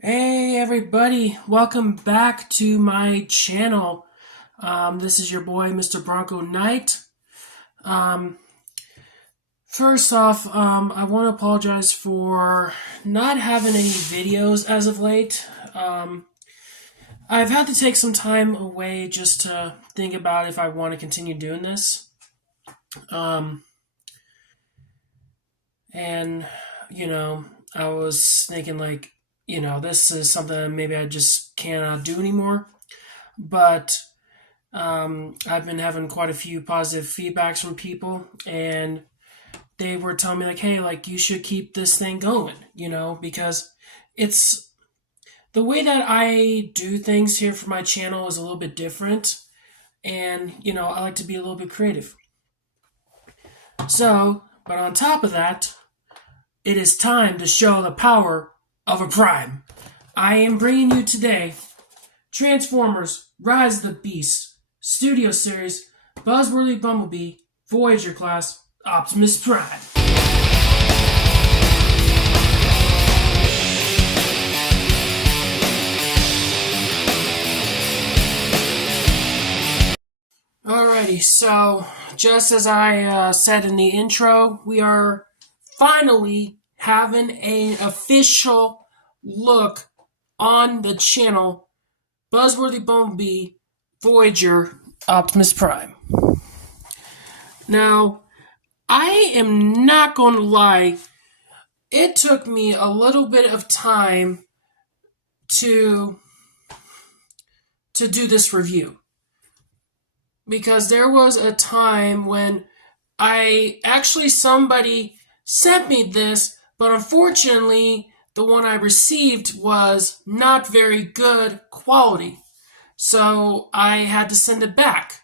Hey everybody, welcome back to my channel. This is your boy, Mr. Bronco Knight. Um, First off, I want to apologize for not having any videos as of late. I've had to take some time away just to think about if I want to continue doing this. Um, and, I was thinking this is something that maybe I just cannot do anymore. But I've been having quite a few positive feedbacks from people, and they were telling me hey, you should keep this thing going, because it's the way that I do things here for my channel is a little bit different, and I like to be a little bit creative. So, but on top of that, it is time to show the power of a prime. I am bringing you today Transformers Rise of the Beast Studio Series Buzzworthy Bumblebee Voyager Class Optimus Prime. Alrighty, so just as I said in the intro, we are finally having an official look on the channel Buzzworthy Bumblebee Voyager Optimus Prime. Now, I am not going to lie, it took me a little bit of time to do this review. Because there was a time when somebody sent me this, but unfortunately, the one I received was not very good quality. So I had to send it back.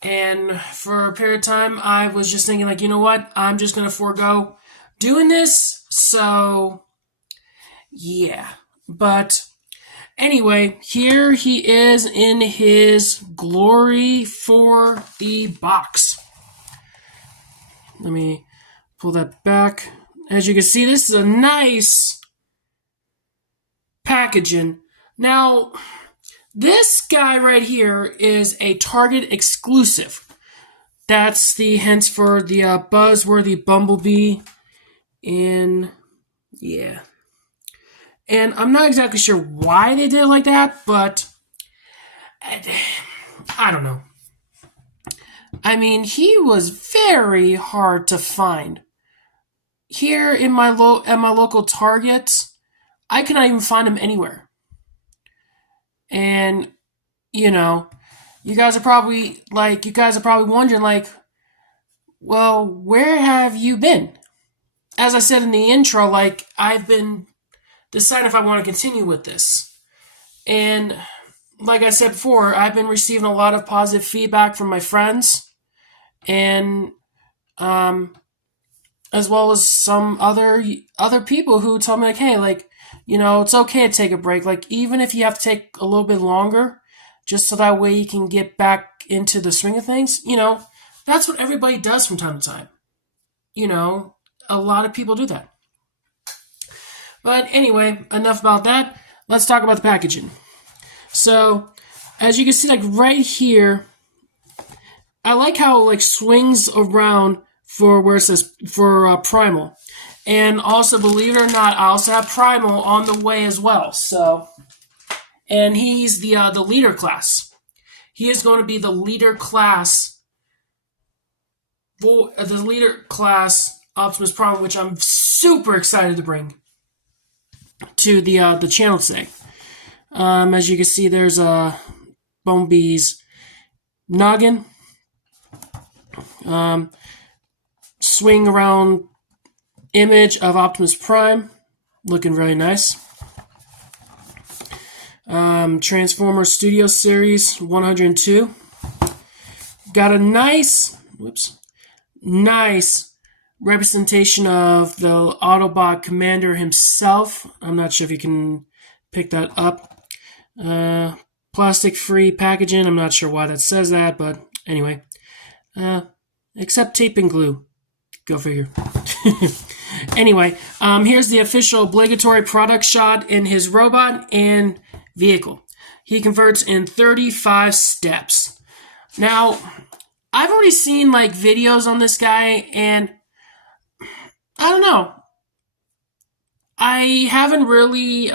And for a period of time, I was just thinking, you know what? I'm just going to forego doing this. So, yeah. But anyway, here he is in his glory for the box. Let me pull that back. As you can see, this is a nice packaging. Now, this guy right here is a Target exclusive. That's the hint for the Buzzworthy Bumblebee. And yeah. And I'm not exactly sure why they did it like that, but I don't know. I mean, he was very hard to find. Here in my at my local Target, I cannot even find him anywhere. And you guys are probably wondering well, where have you been? As I said in the intro, I've been deciding if I want to continue with this. And like I said before, I've been receiving a lot of positive feedback from my friends, and as well as some other people who tell me hey, it's okay to take a break. Even if you have to take a little bit longer, just so that way you can get back into the swing of things. That's what everybody does from time to time. A lot of people do that. But anyway, enough about that. Let's talk about the packaging. So, as you can see, right here, I like how it swings around for where it says for Primal. And also, believe it or not, I also have Primal on the way as well. So, and he's the leader class. He is going to be the leader class, Optimus Prime, which I'm super excited to bring to the channel today. As you can see, there's Bumblebee's noggin. Swing around image of Optimus Prime, looking really nice. Transformers Studio Series 102. Got a nice representation of the Autobot commander himself. I'm not sure if you can pick that up. Plastic-free packaging. I'm not sure why that says that, but anyway. Except tape and glue. Go figure. Anyway, here's the official obligatory product shot in his robot and vehicle. He converts in 35 steps. Now, I've already seen like videos on this guy, and I don't know. I haven't really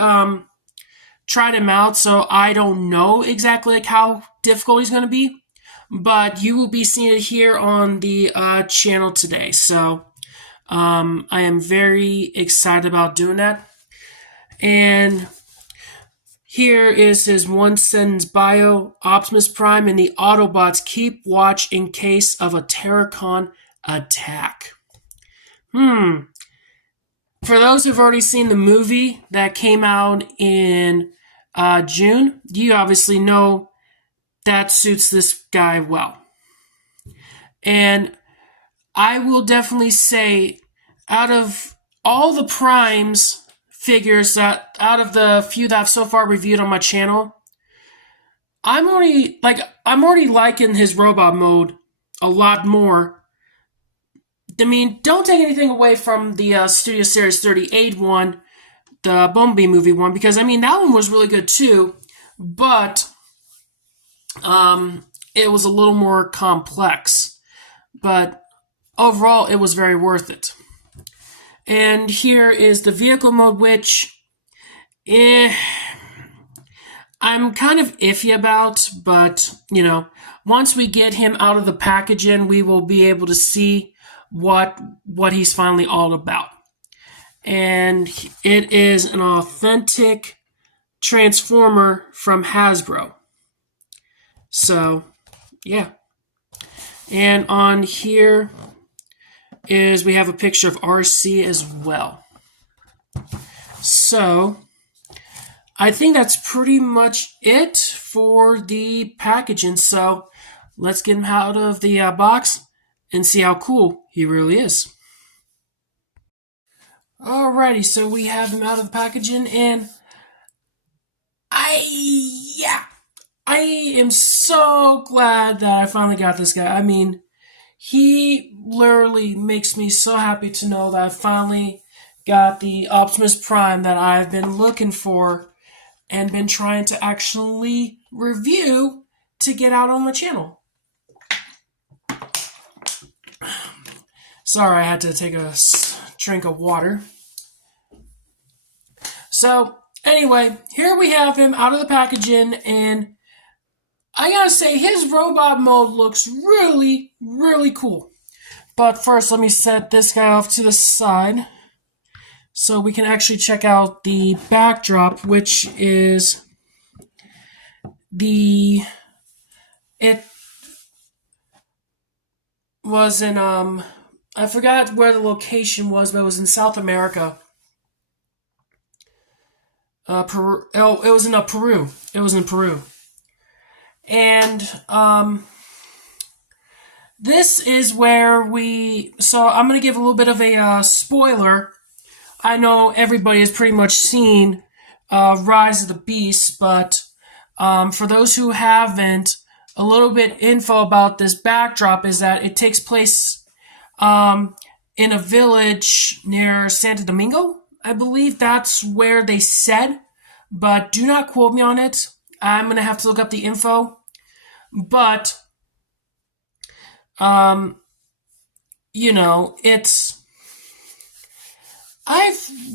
tried him out, so I don't know exactly like how difficult he's going to be. But you will be seeing it here on the channel today. So I am very excited about doing that. And here is his one sentence bio. Optimus Prime and the Autobots keep watch in case of a Terracon attack. For those who've already seen the movie that came out in June, you obviously know that suits this guy well. And I will definitely say, out of all the Primes figures that, out of the few that I've so far reviewed on my channel, I'm already liking his robot mode a lot more. I mean, don't take anything away from the Studio Series 38 one, the Bumblebee movie one, because I mean that one was really good too, but it was a little more complex. But overall, it was very worth it. And here is the vehicle mode, which I'm kind of iffy about, but once we get him out of the packaging, we will be able to see what he's finally all about. And it is an authentic Transformer from Hasbro. So, yeah. And on here is we have a picture of RC as well. So, I think that's pretty much it for the packaging. So, let's get him out of the box and see how cool he really is. Alrighty, so we have him out of the packaging, and I am so glad that I finally got this guy. I mean, he literally makes me so happy to know that I finally got the Optimus Prime that I've been looking for and been trying to actually review to get out on my channel. Sorry, I had to take a drink of water. So, anyway, here we have him out of the packaging, and I gotta say, his robot mode looks really, really cool. But first, let me set this guy off to the side so we can check out the backdrop, which is it was in, I forgot where the location was, but it was in South America. Peru. Oh, it was in Peru. It was in Peru. And this is where so I'm going to give a little bit of a spoiler. I know everybody has pretty much seen Rise of the Beast, but for those who haven't, a little bit info about this backdrop is that it takes place in a village near Santo Domingo. I believe that's where they said, but do not quote me on it. I'm going to have to look up the info. But, I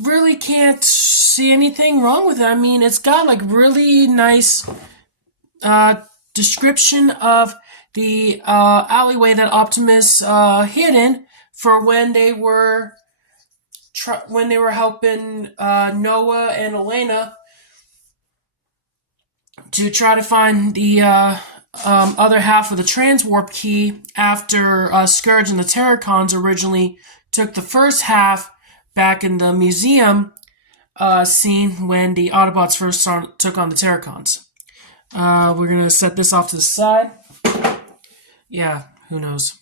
really can't see anything wrong with it. I mean, it's got like really nice description of the alleyway that Optimus hid in for when they were helping Noah and Elena to try to find the other half of the transwarp key after Scourge and the Terracons originally took the first half back in the museum scene when the Autobots first took on the Terracons. We're going to set this off to the side. Yeah, who knows.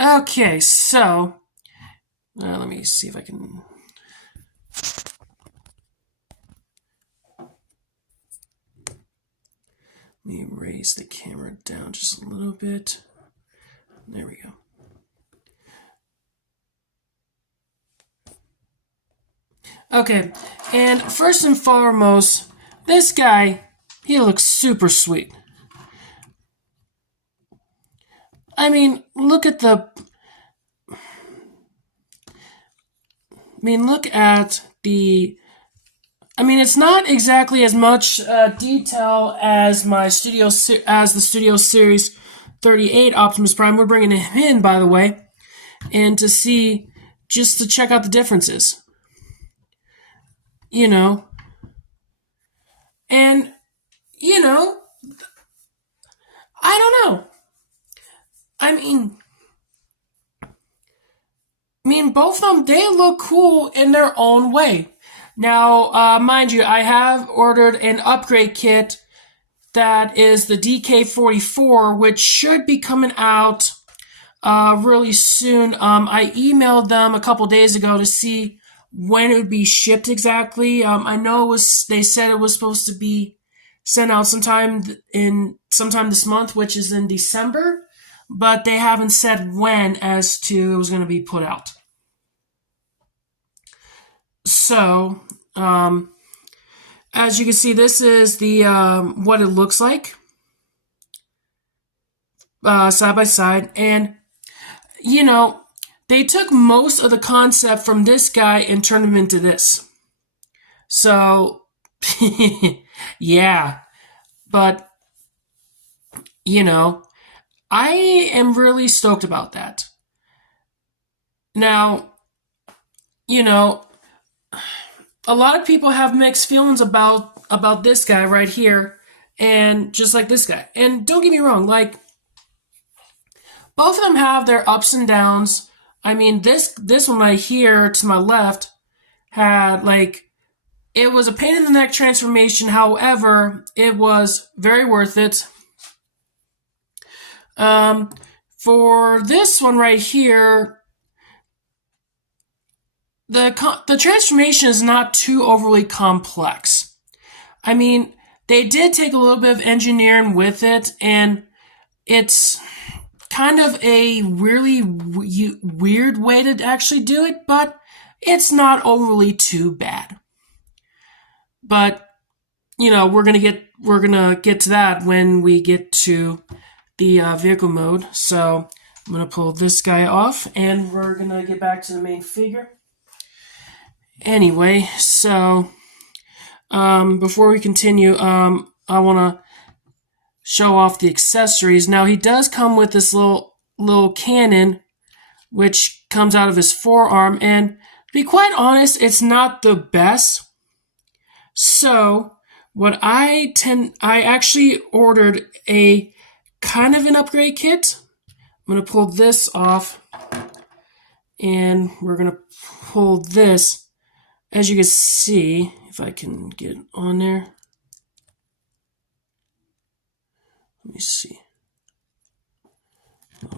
Okay, so let me see if I can... Let me raise the camera down just a little bit. There we go. Okay, and first and foremost, this guy, he looks super sweet. I mean, look at the. Look at the. It's not exactly as much detail as the Studio Series 38 Optimus Prime. We're bringing him in, by the way, and just to check out the differences. You know, and you know, I don't know. I mean, both of them, they look cool in their own way. Now, mind you, I have ordered an upgrade kit that is the DK44, which should be coming out really soon. I emailed them a couple days ago to see when it would be shipped exactly. I know they said it was supposed to be sent out sometime this month, which is in December, but they haven't said when as to it was going to be put out. So, as you can see, this is the what it looks like side by side, and they took most of the concept from this guy and turned him into this. So, yeah, but I am really stoked about that. Now, a lot of people have mixed feelings about this guy right here, and just like this guy. And don't get me wrong, like both of them have their ups and downs. This one right here to my left had it was a pain in the neck transformation. However, it was very worth it. For this one right here, the transformation is not too overly complex. They did take a little bit of engineering with it, and it's kind of a really weird way to actually do it, but it's not overly too bad. But we're gonna get to that when we get to the vehicle mode. So I'm gonna pull this guy off, and we're gonna get back to the main figure. Anyway, so before we continue, I want to show off the accessories. Now, he does come with this little cannon, which comes out of his forearm, and to be quite honest, it's not the best. So, what I actually ordered a kind of an upgrade kit. I'm going to pull this off, and we're going to pull this. As you can see, if I can get on there. Let me see.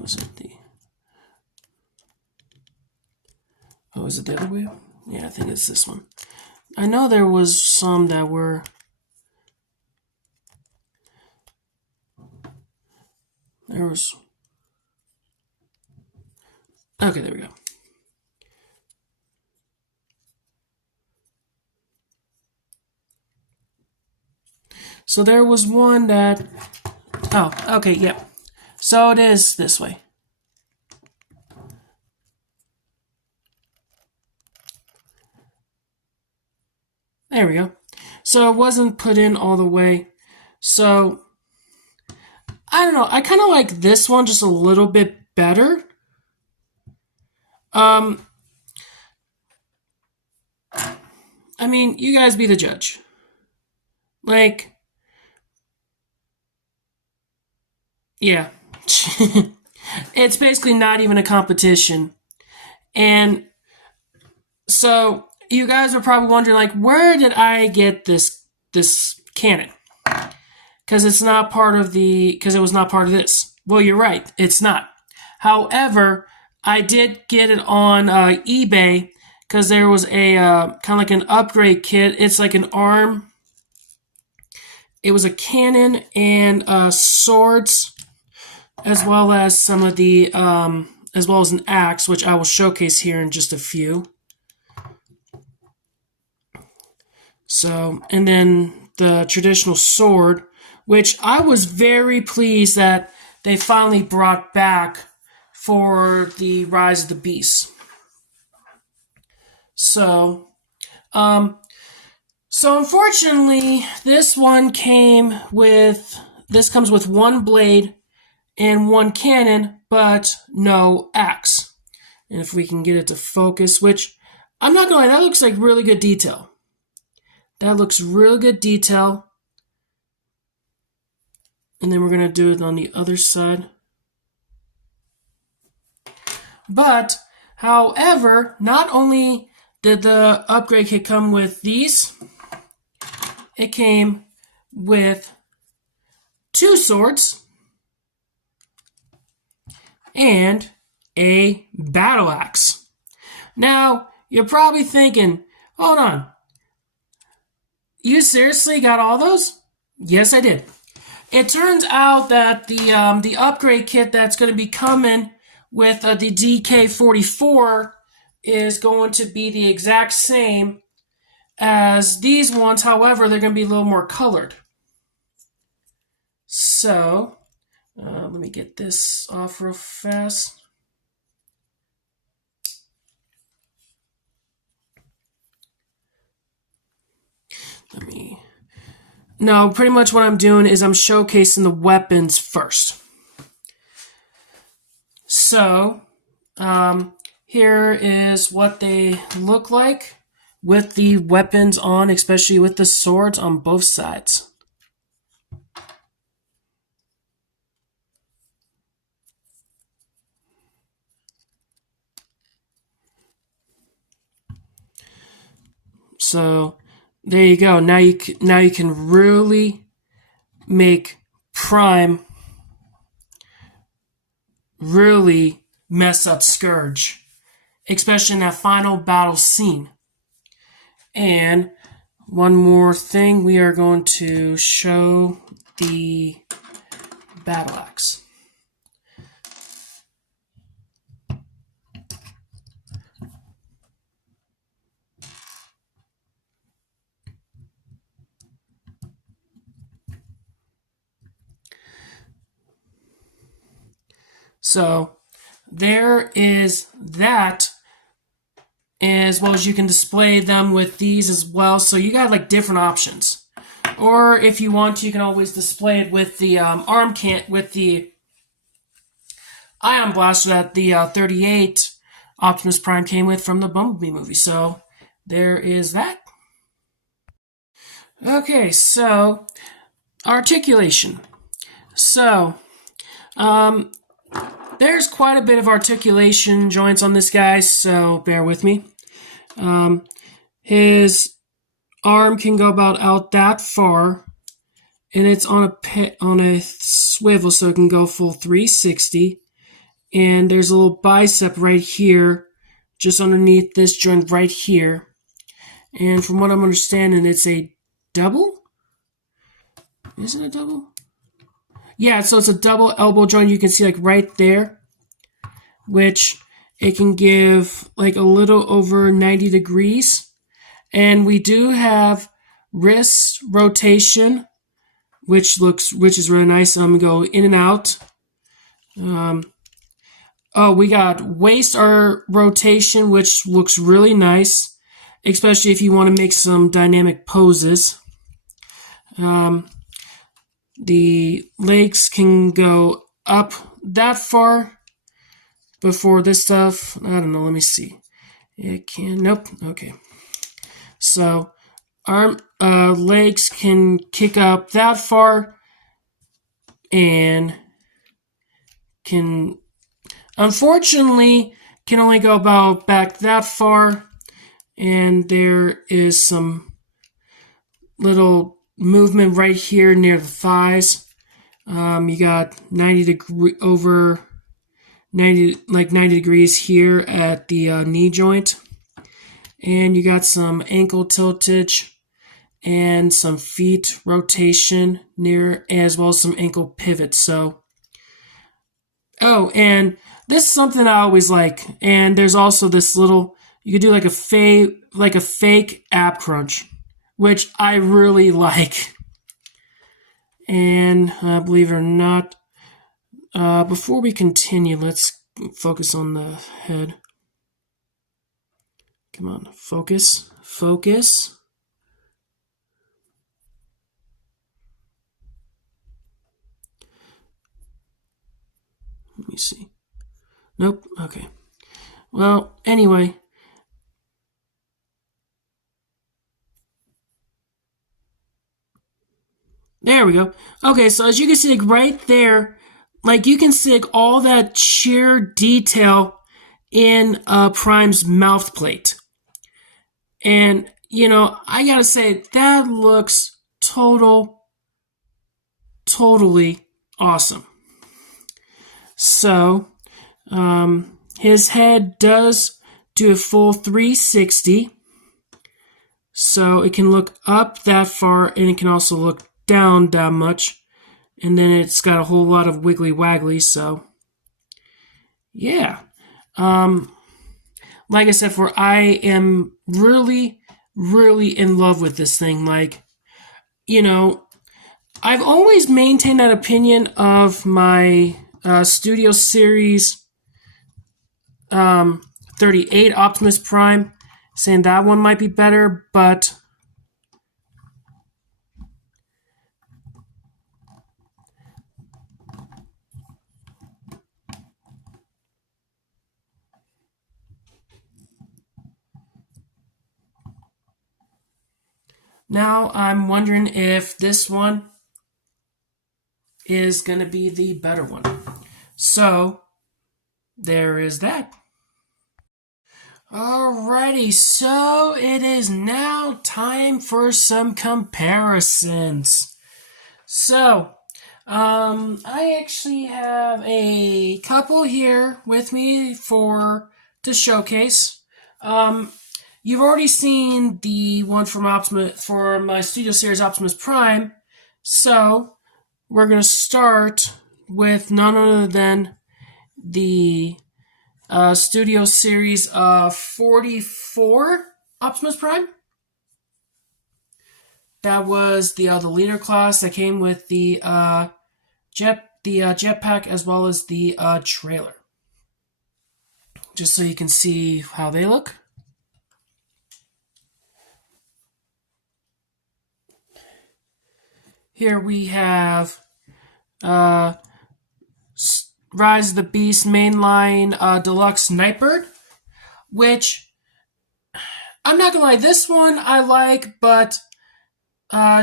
Is it the other way? Yeah, I think it's this one. I know there was some that were. Okay, there we go. So there was one that. Oh, okay, yep. So it is this way. There we go. So it wasn't put in all the way. So, I don't know. I kind of like this one just a little bit better. You guys be the judge. Yeah. It's basically not even a competition. And so you guys are probably wondering, where did I get this cannon? Because it was not part of this. Well, you're right, it's not. However, I did get it on eBay because there was a kind of like an upgrade kit. It's like an arm. It was a cannon and swords, as well as some of the, as well as an axe, which I will showcase here in just a few. So, and then the traditional sword, which I was very pleased that they finally brought back for the Rise of the Beast. So, um, so unfortunately, this comes with one blade and one cannon, but no axe. And if we can get it to focus, which I'm not gonna lie, that looks like really good detail. That looks really good detail. And then we're gonna do it on the other side. But, however, not only did the upgrade kit come with these, it came with 2 swords and a battle axe. Now, you're probably thinking, hold on, you seriously got all those? Yes, I did. It turns out that the upgrade kit that's going to be coming with the DK44 is going to be the exact same as these ones. However, they're going to be a little more colored. So, let me get this off real fast. No, pretty much what I'm doing is I'm showcasing the weapons first. So, here is what they look like with the weapons on, especially with the swords on both sides. So, there you go. Now you can really make Prime really mess up Scourge, especially in that final battle scene. And one more thing, we are going to show the battle axe. So there is that, as well as you can display them with these as well. So you got like different options. Or if you want, you can always display it with the arm can't with the ion blaster that the 38 Optimus Prime came with from the Bumblebee movie. So there is that. Okay, so articulation. So there's quite a bit of articulation joints on this guy, so bear with me. His arm can go about out that far, and it's on a swivel, so it can go full 360. And there's a little bicep right here, just underneath this joint right here. And from what I'm understanding, it's a double? Is it a double? Yeah, so it's a double elbow joint. You can see like right there, which it can give like a little over 90 degrees. And we do have wrist rotation, which is really nice. I'm gonna go in and out. We got waist rotation, which looks really nice, especially if you want to make some dynamic poses. The legs can go up that far before this stuff. I don't know. Let me see. It can. Nope. Okay. So legs can kick up that far and can, unfortunately, can only go about back that far. And there is some little movement right here near the thighs. You got 90 degrees here at the knee joint, and you got some ankle tiltage and some feet rotation near, as well as some ankle pivot. So, and this is something I always like. And there's also this little, you could do like a fake ab crunch, which I really like. And believe it or not, before we continue, let's focus on the head. Come on, focus, focus. Let me see. Nope, okay. Well, anyway. There we go. Okay, so as you can see, like right there, like you can see like all that sheer detail in Prime's mouth plate. And, I gotta say, that looks totally awesome. So, his head does do a full 360. So it can look up that far and it can also look down that much. And then it's got a whole lot of wiggly waggly. So, yeah. Like I said, I am really in love with this thing. Like, I've always maintained that opinion of my Studio Series 38 Optimus Prime, saying that one might be better, but now I'm wondering if this one is going to be the better one. So, there is that. Alrighty, so it is now time for some comparisons. So, I actually have a couple here with me to showcase. You've already seen the one from Optimus for my Studio Series Optimus Prime, so we're gonna start with none other than the Studio Series 44 Optimus Prime. That was the leader class that came with the jetpack as well as the trailer. Just so you can see how they look. Here we have Rise of the Beast Mainline Deluxe Nightbird, which I'm not gonna lie, this one I like, but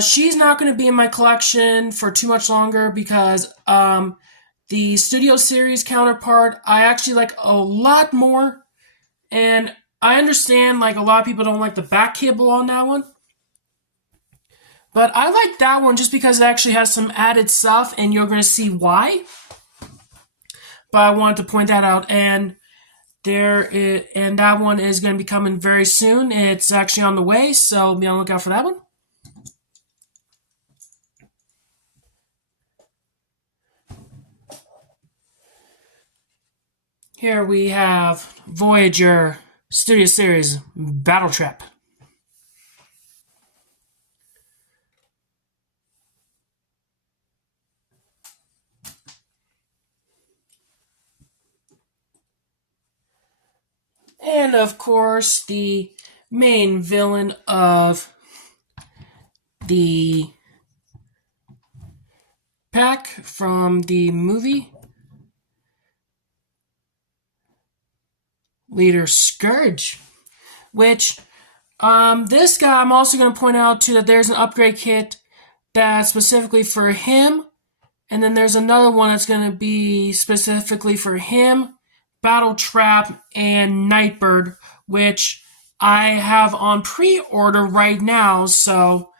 she's not going to be in my collection for too much longer because the Studio Series counterpart I actually like a lot more, and I understand like a lot of people don't like the back cable on that one, but I like that one just because it actually has some added stuff, and you're going to see why. But I wanted to point that out, and that one is going to be coming very soon. It's actually on the way, so be on the lookout for that one. Here we have Voyager Studio Series Battle Trap. And of course, the main villain of the pack from the movie, Leader Scourge. Which, this guy, I'm also going to point out too that there's an upgrade kit that's specifically for him. And then there's another one that's going to be specifically for him, Battle Trap, and Nightbird, which I have on pre-order right now. So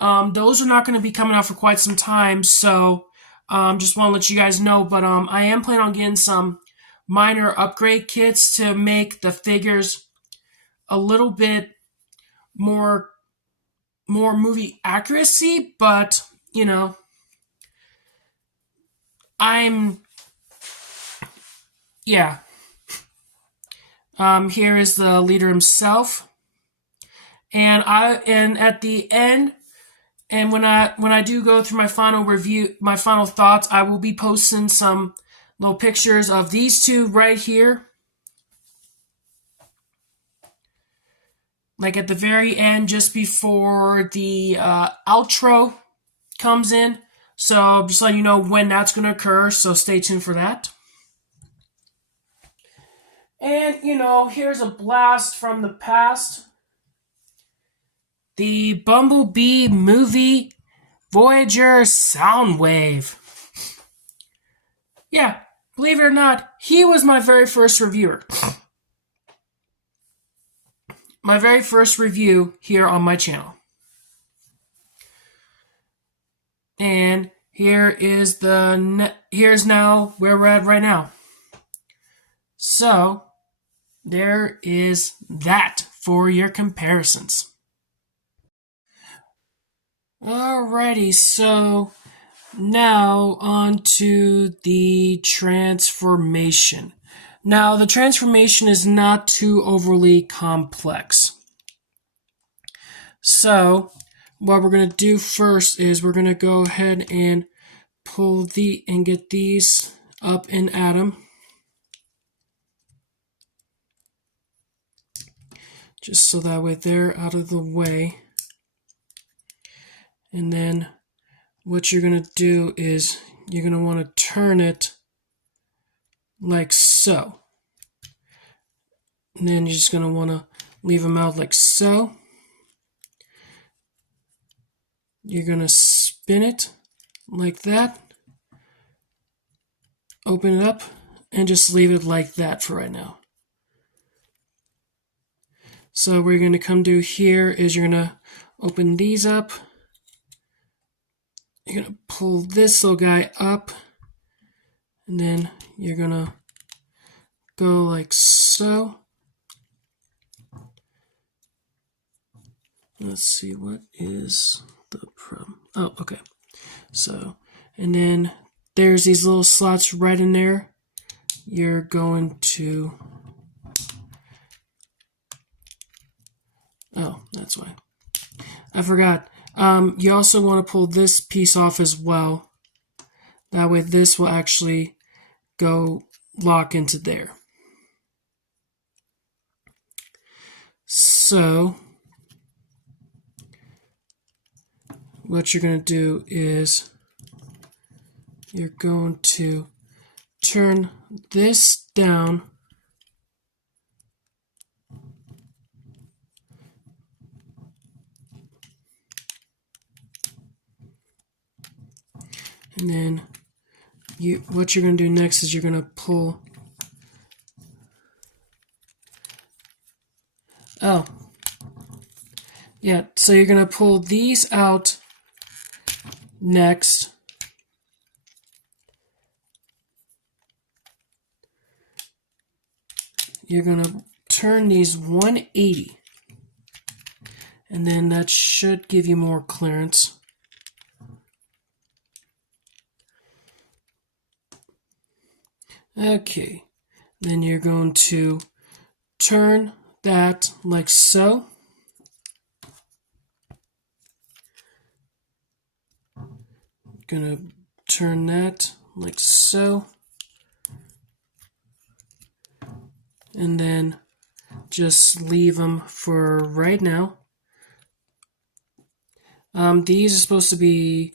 those are not going to be coming out for quite some time. So just want to let you guys know. But I am planning on getting some minor upgrade kits to make the figures a little bit more movie accuracy. But, here is the leader himself. And at the end, and when I do go through my final review, my final thoughts, I will be posting some little pictures of these two right here, like at the very end, just before the outro comes in. So just letting you know when that's going to occur. So stay tuned for that. And here's a blast from the past. The Bumblebee movie Voyager Soundwave. Yeah, believe it or not, he was my very first reviewer. My very first review here on my channel. And here's now where we're at right now. So, there is that for your comparisons. Alrighty, so now on to the transformation. Now, the transformation is not too overly complex. So, what we're going to do first is we're going to go ahead and get these up in Atom. Just so that way they're out of the way. And then what you're going to do is you're going to want to turn it like so. And then you're just going to want to leave them out like so. You're going to spin it like that. Open it up and just leave it like that for right now. So what you're going to come do here is you're going to open these up. You're going to pull this little guy up. And then you're going to go like so. Let's see, what is the problem? Oh, okay. So, and then there's these little slots right in there. You're going to... Oh, that's why. I forgot. You also want to pull this piece off as well. That way this will actually go lock into there. So, what you're going to do is you're going to turn this down and then what you're going to do next is you're going to pull. Oh, yeah, so you're going to pull these out next. You're going to turn these 180, and then that should give you more clearance. Okay, then you're going to turn that like so. Gonna turn that like so. And then just leave them for right now. These are supposed to be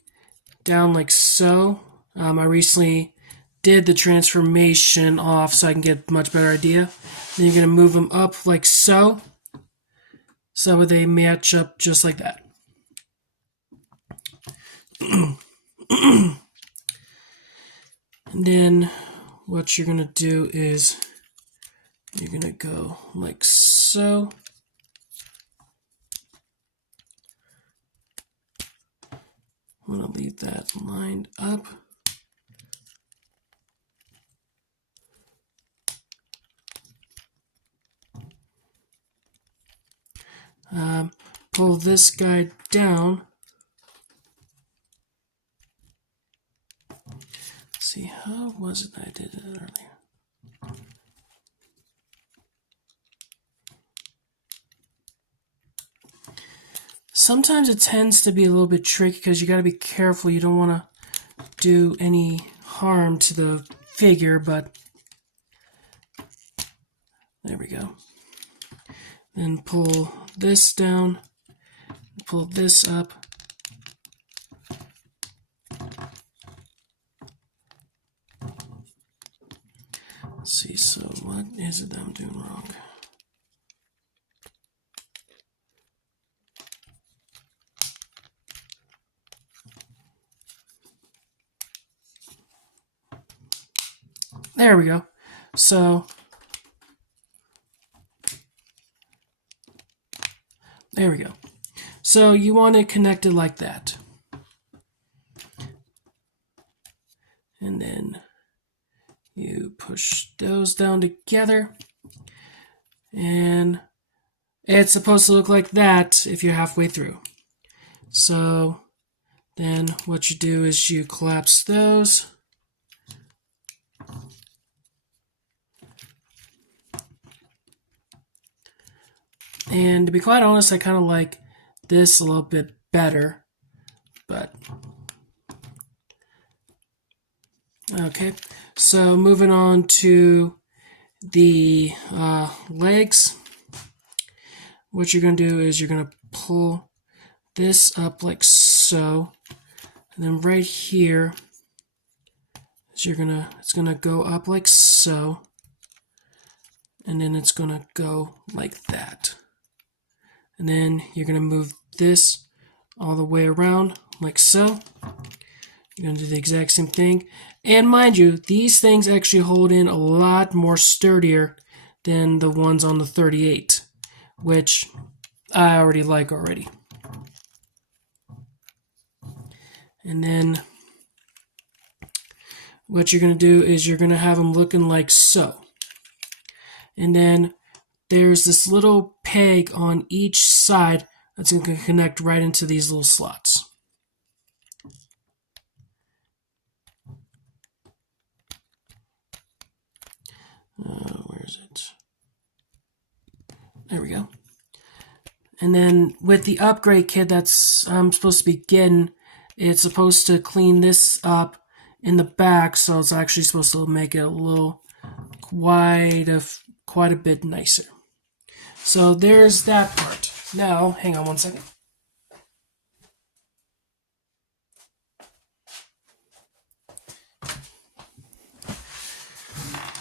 down like so. I recently did the transformation off so I can get a much better idea. Then you're going to move them up like so. So they match up just like that. And then what you're going to do is you're going to go like so. I'm going to leave that lined up. Pull this guy down. Let's see, how was it I did it earlier? sometimes it tends to be a little bit tricky because you got to be careful. You don't want to do any harm to the figure, but there we go. Then pull this down, pull this up. Let's see, so what is it that I'm doing wrong? There we go. So, there we go. So you want it connected like that. And then you push those down together. And it's supposed to look like that if you're halfway through. So then what you do is you collapse those. And to be quite honest, I kind of like this a little bit better. But okay, so moving on to the legs. What you're going to do is you're going to pull this up like so, and then right here is it's gonna go up like so, and then it's gonna go like that, and then you're gonna move this all the way around like so. You're gonna do the exact same thing, and mind you, these things actually hold in a lot more sturdier than the ones on the 38, which I already like already. And then what you're going to do is you're going to have them looking like so. And then there's this little peg on each side that's going to connect right into these little slots. Where is it? There we go. And then with the upgrade kit that's I'm supposed to be getting, it's supposed to clean this up in the back, so it's actually supposed to make it a little quite a bit nicer. So there's that part. Now, hang on one second.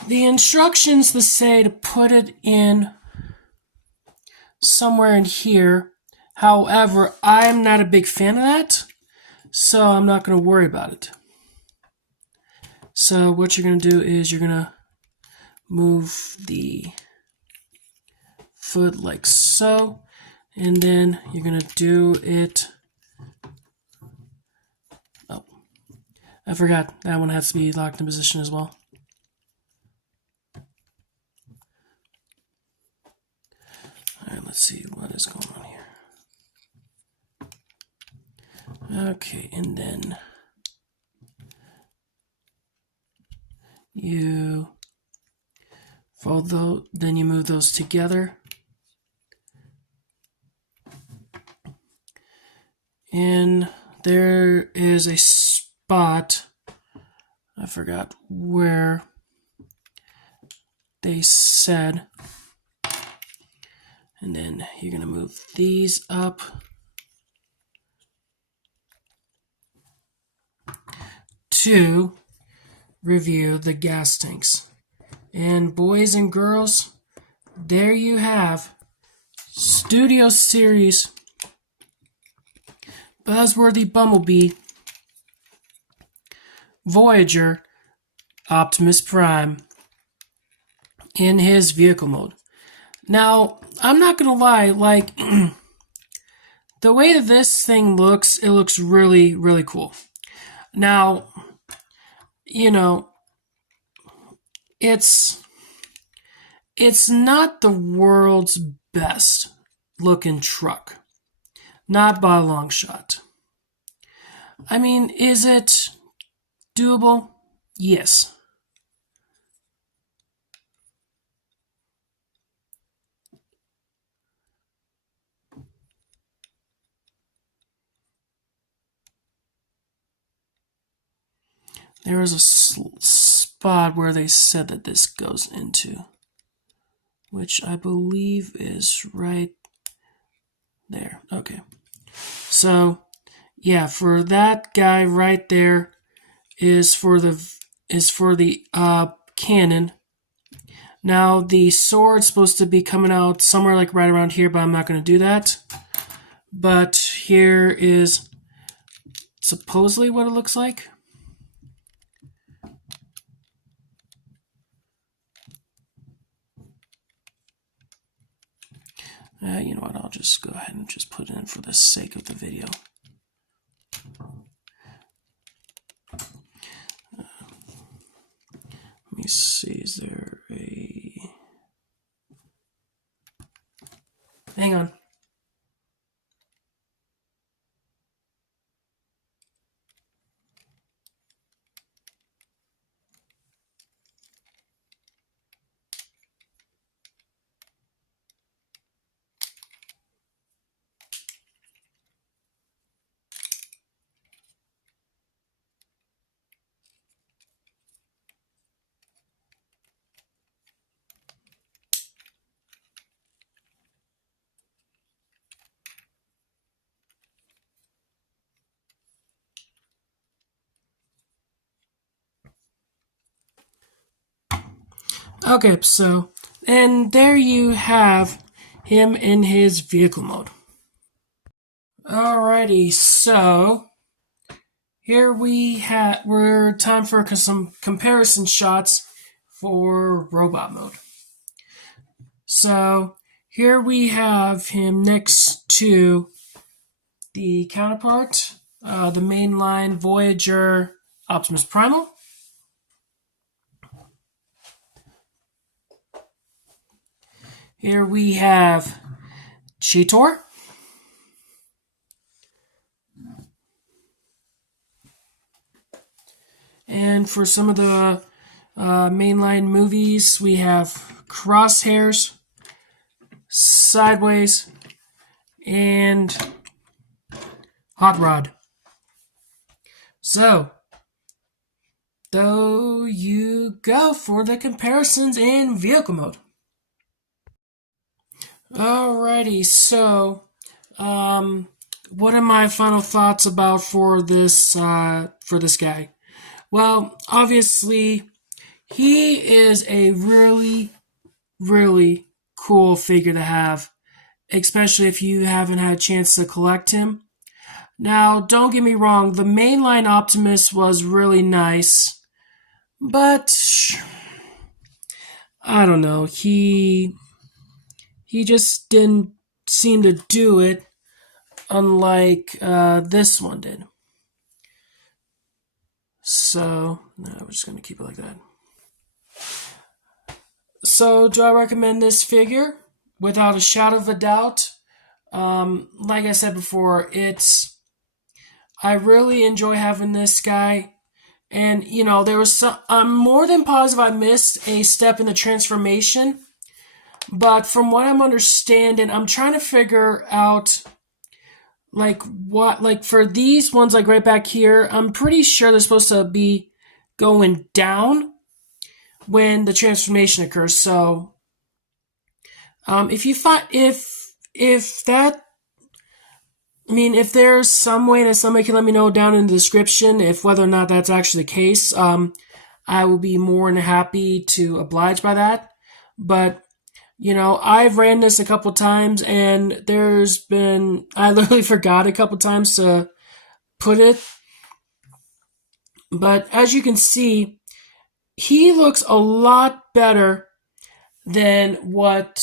The instructions to say to put it in somewhere in here. However, I'm not a big fan of that, so I'm not going to worry about it. So what you're going to do is you're going to move the foot like so, and then you're going to do it. Oh, I forgot that one has to be locked in position as well. Alright, let's see what is going on here. Okay, and then you fold those, then you move those together. And there is a spot, I forgot where they said, and then you're going to move these up to review the gas tanks. And boys and girls, there you have Studio Series Buzzworthy Bumblebee Voyager Optimus Prime in his vehicle mode. Now, I'm not gonna lie, like the way that this thing looks, it looks really, really cool. Now, you know, it's not the world's best looking truck. Not by a long shot. I mean, is it doable? Yes. there is a spot where they said that this goes into, which I believe is right there. Okay. So, yeah, for that guy right there is for the cannon. Now the sword's supposed to be coming out somewhere like right around here, but I'm not going to do that. But here is supposedly what it looks like. You know what? I'll just go ahead and just put it in for the sake of the video. Let me see. Is there a? Hang on. Okay, so, and there you have him in his vehicle mode. Alrighty, so here we're time for some comparison shots for robot mode. So here we have him next to the counterpart, the mainline Voyager Optimus Primal. Here we have Cheetor. And for some of the mainline movies, we have Crosshairs, Sideways, and Hot Rod. So, there you go for the comparisons in vehicle mode. Alrighty, so what are my final thoughts about for this guy? Well, obviously, he is a really, really cool figure to have, especially if you haven't had a chance to collect him. Now, don't get me wrong, the mainline Optimus was really nice, but I don't know, he just didn't seem to do it, unlike this one did. So, no, we're just going to keep it like that. So, do I recommend this figure? Without a shadow of a doubt. Like I said before, I really enjoy having this guy. And, you know, I'm more than positive I missed a step in the transformation. But from what I'm understanding, I'm trying to figure out, like, for these ones, like right back here, I'm pretty sure they're supposed to be going down when the transformation occurs. So, if you find, if that, I mean, if there's some way that somebody can let me know down in the description if whether or not that's actually the case, I will be more than happy to oblige by that. But, you know, I've ran this a couple times and I literally forgot a couple times to put it. But as you can see, he looks a lot better than like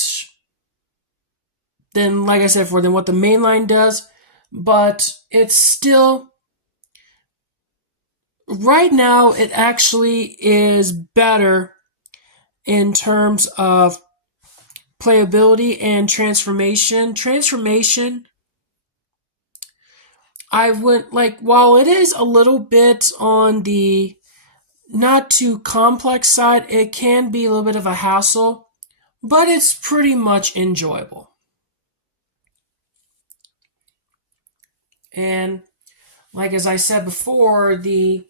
I said before, than what the mainline does. But it's still, right now, it actually is better in terms of playability and transformation. Transformation, I would like, while it is a little bit on the not too complex side, it can be a little bit of a hassle, but it's pretty much enjoyable. And like as I said before, the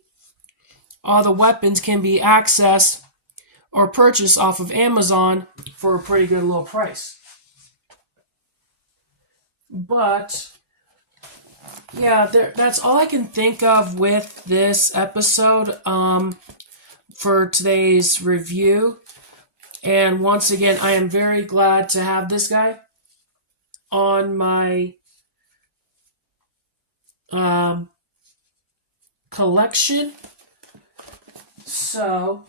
all the weapons can be accessed or purchased off of Amazon for a pretty good low price. But yeah, that's all I can think of with this episode for today's review. And once again, I am very glad to have this guy on my collection. So,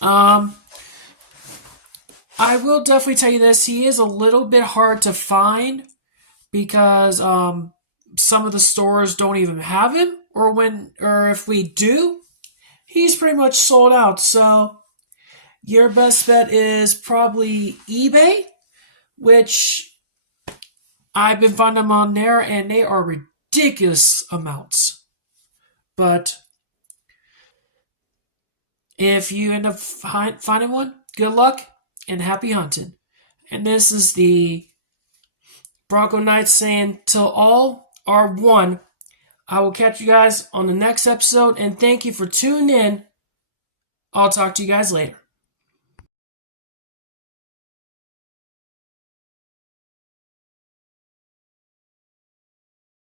I will definitely tell you this. He is a little bit hard to find because some of the stores don't even have him, or if we do, he's pretty much sold out. So your best bet is probably eBay, which I've been finding them on there, and they are ridiculous amounts. But if you end up finding one, good luck and happy hunting. And this is the Bronco Knights saying, till all are one. I will catch you guys on the next episode, and thank you for tuning in. I'll talk to you guys later.